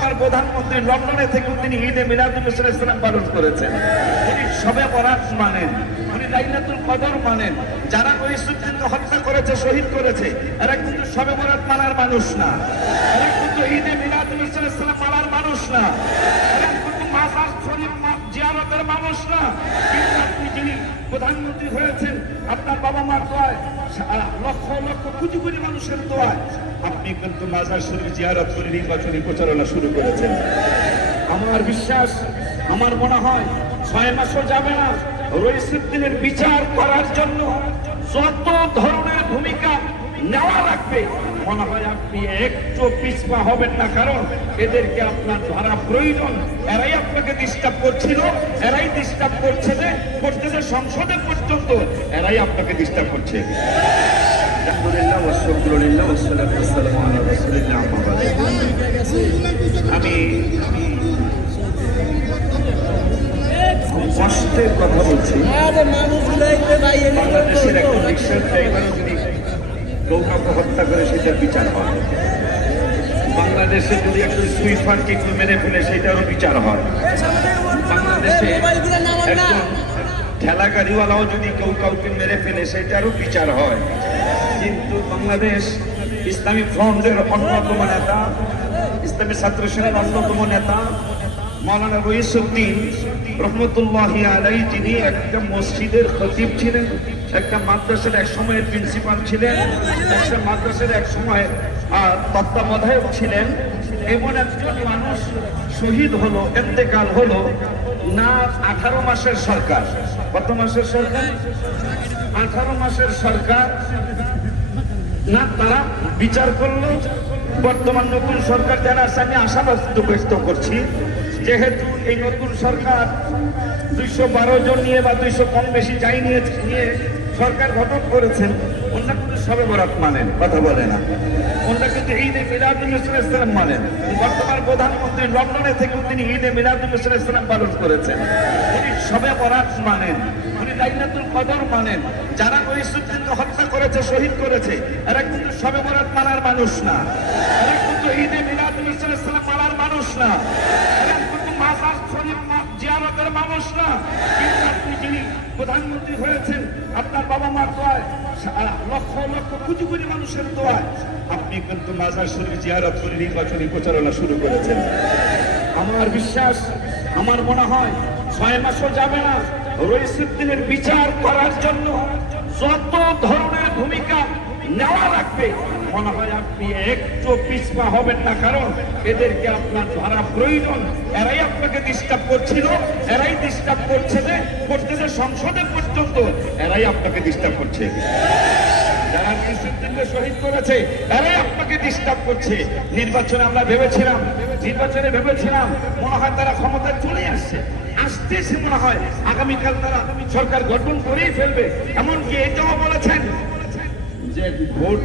বর্তমান প্রধানমন্ত্রী লন্ডনে থেকে তিনি ঈদে মিলাদুল-নবী পালন করেছেন। উনি শবে বরাত মানেন, উনি লাইলাতুল কদর মানেন। যারা রইসুদ্দিনকে হত্যা করেছে, শহীদ করেছে, এরা কিন্তু শবে বরাত মানার মানুষ না, এরা কিন্তু ঈদে মিলাদুল-নবী মানার মানুষ না, এরা কিন্তু মাজার শরীফ জিয়ারতের মানুষ না। কিন্তু আপনি যিনি প্রধানমন্ত্রী হয়েছেন, আপনার বাবা মার দোয়ায়, লক্ষ লক্ষ কোটি কোটি মানুষের দোয়ায় আপনি কিন্তু মাজার শরীফ জিয়ারত করে নির্বাচনী প্রচারণা শুরু করেছেন। আমার বিশ্বাস, আমার মনে হয় 6 মাসও যাবে না রইসুদ্দিনের বিচার করার জন্য যত ধরনের ভূমিকা নেওয়া লাগবে, মনে হয় আপনি একটু পিছপা হবেন না। কারণ এদেরকে আপনার ধরা প্রয়োজন। এরাই আপনাকে ডিস্টার্ব করছিল, এরাই ডিস্টার্ব করছে, যে সংসদে পর্যন্ত এরাই আপনাকে ডিস্টার্ব করছে। আমি কষ্টের কথা বলছি। বাংলাদেশের একটা রিক্সার ড্রাইভার যদি কাউকে হত্যা করে সেটার বিচার হয়, বাংলাদেশে যদি একটু সুইপারকে একটু মেরে ফেলে সেটারও বিচার হয়, বাংলাদেশে একজন ঠেলা গাড়িওয়ালাও যদি কেউ কাউকে মেরে ফেলে সেটারও বিচার হয়। কিন্তু বাংলাদেশ ইসলামী ফ্রন্টের অন্যতম নেতা, ইসলামী ছাত্র সেনার অন্যতম নেতা মাওলানা রইসুদ্দিন রহমতুল্লাহি আলাইহি, যিনি একটা মসজিদের খতিব ছিলেন, একটা মাদ্রাসার এক সময়ের প্রিন্সিপাল ছিলেন, একটা মাদ্রাসার এক সময় তত্ত্বাবধায়ক ছিলেন, এমন একজন মানুষ শহীদ হলো, ইন্তেকাল হলো। না 18 মাসের সরকার, কত মাসের সরকার? 18 মাসের সরকার না তারা বিচার করলো। বর্তমান নতুন সরকার যারা আছে, আমি আশাবাদ ব্যক্ত করছি, যেহেতু এই নতুন সরকার 212 জন নিয়ে বা 200 কম বেশি যাই নিয়ে সরকার গঠন করেছেন, ওনারা কিন্তু শবে বরাত মানেন, কথা বলে না। ওনারা কিন্তু ঈদে মিলাদুল-নবী মানেন। বর্তমান প্রধানমন্ত্রী লন্ডনে থেকে তিনি ঈদে মিলাদুল-নবী পালন করেছেন। উনি শবে বরাত মানেন, উনি লাইলাতুল কদর মানেন। যারা রইসুদ্দিনকে হত্যা করেছে, শহীদ করেছে, এরা কিন্তু শবে বরাত মানার মানুষ না, এরা কিন্তু ঈদে মিলাদুল-নবী মানার মানুষ না, এরা কিন্তু মাজার শরীফ জিয়ারতের মানুষ না। কিন্তু আপনি যিনি প্রধানমন্ত্রী হয়েছেন, আপনার বাবা মার দোয়ায়, লক্ষ লক্ষ কোটি কোটি মানুষের দোয়ায় আপনি কিন্তু মাজার শরীফ জিয়ারত করে নির্বাচনী প্রচারণা শুরু করেছেন। আমার বিশ্বাস, আমার মনে হয় 6 মাসও যাবে না রইসুদ্দিনের বিচার করার জন্য যত ধরনের ভূমিকা নেওয়া লাগবে, মনে হয় আপনি একটু পিছপা হবেন না। কারণ এদেরকে আপনার ধরা প্রয়োজন। এরাই আপনাকে ডিস্টার্ব করছিল, এরাই ডিস্টার্ব করছে, যে সংসদে পর্যন্ত এরাই আপনাকে ডিস্টার্ব করছে। যারা রইসুদ্দিনকে শহীদ করেছে, এরাই আপনাকে ডিস্টার্ব করছে। নির্বাচনে আমরা ভেবেছিলাম মনে হয় তারা ক্ষমতায় চলে আসতেছে, মনে হয় আগামীকাল তারা সরকার গঠন করেই ফেলবে। এমনকি এটাও বলেছেন যে ভোট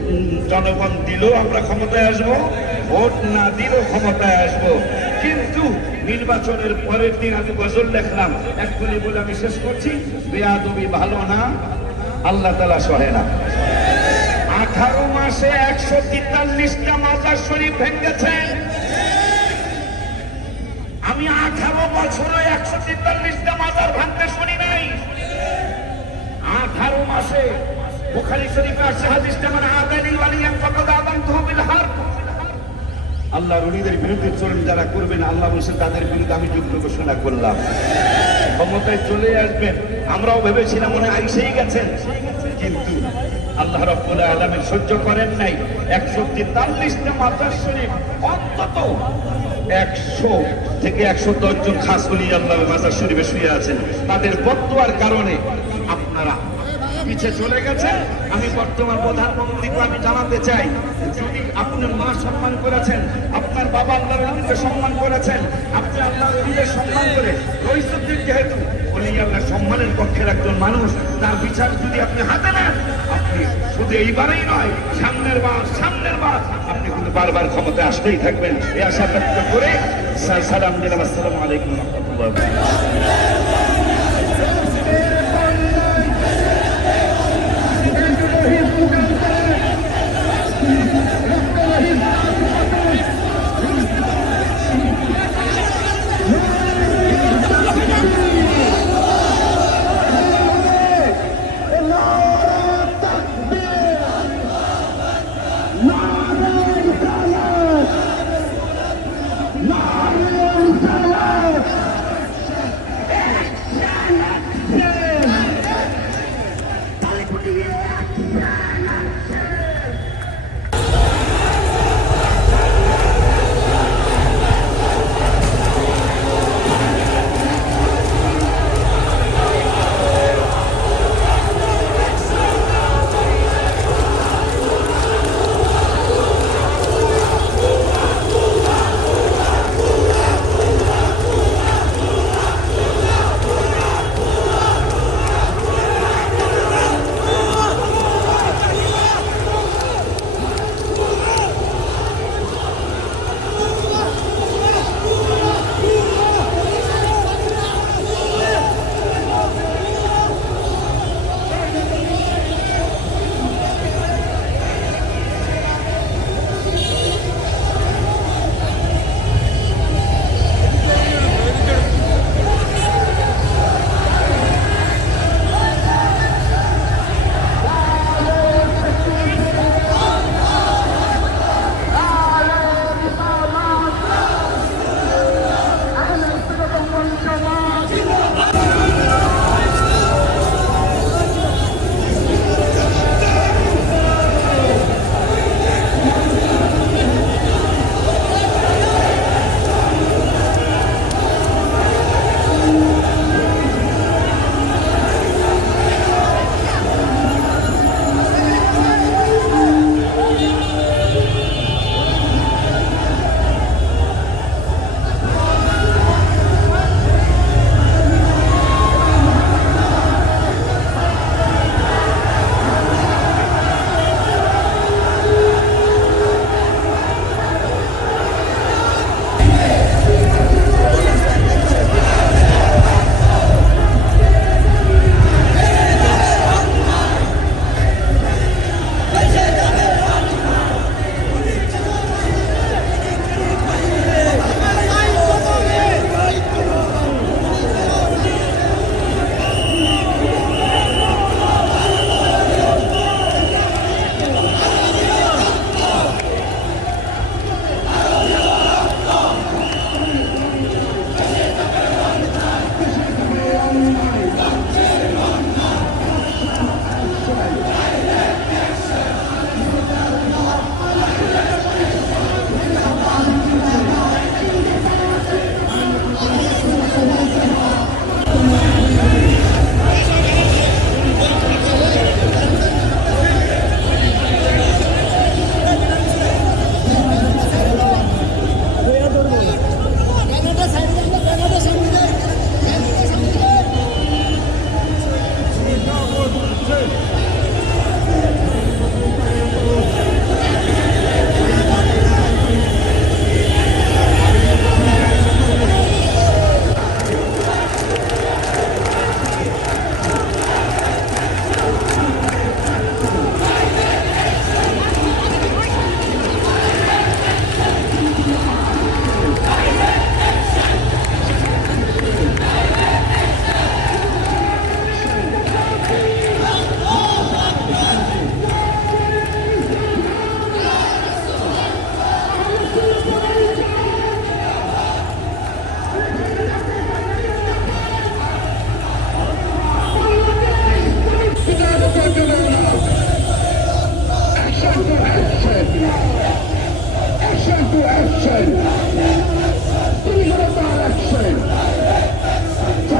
জনগণ দিলেও আমরা ক্ষমতায় আসবো, ভোট না দিলেও ক্ষমতায় আসবো। কিন্তু নির্বাচনের পরের দিন আমি গজল লেখলাম, এক্ষুনি বলে আমি শেষ করছি, বেয়াদবি ভালো না, আল্লাহ তাআলা সহে না। 18 মাসে 143টা মাজার শরীফ ভেঙেছেন। আমি 18 বছরে 143টা মাজার ভাঙতে শুনি নাই। 18 মাসে বুখারী শরীফে আছে হাদিসটা, মানে আদানি ওয়ালিয়ান ফাকাদ আযানতুহু বিল হারব। আল্লাহর ওলিদের বিরুদ্ধে চরণ যারা করবেন, আল্লাহ বলেছেন তাদের বিরুদ্ধে আমি যুদ্ধ ঘোষণা করলাম। ক্ষমতায় চলে আসবেন, আমরাও ভেবেছিলাম মনে আইসেই গেছেন, কিন্তু আল্লাহ রাব্বুল আলামিন সহ্য করেন নাই। 143টা মাজার শরীফ, অন্তত 100 থেকে 110 জন খাস ওলি আল্লাহ মাজার শরীফে শুয়ে আছেন। তাদের বদদুয়ার কারণে আপনারা পিছে চলে গেছে। আমি বর্তমান প্রধানমন্ত্রীকে আমি জানাতে চাই, যদি আপনার মা সম্মান করেছেন, আপনার বাবা আল্লাহর ওলিকে সম্মান করেছেন, আপনি আল্লাহর ওলিকে সম্মান করে, রইসুদ্দিন যেহেতু উনি আল্লাহর সম্মানের পক্ষের একজন মানুষ, তার বিচার যদি আপনি হাতে নেন, আপনি শুধু এইবারেই নয়, সামনের বার আপনি কিন্তু বারবার ক্ষমতায় আসতেই থাকবেন। এই আশা ব্যক্ত করে সালাম দিলাম। আসসালামু আলাইকুম ওয়া রাহমাতুল্লাহ।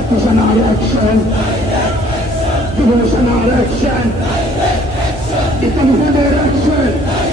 ছাত্রসেনার অ্যাকশন, যুব সেনার অ্যাকশন, ইতিমধ্যে অ্যাকশন।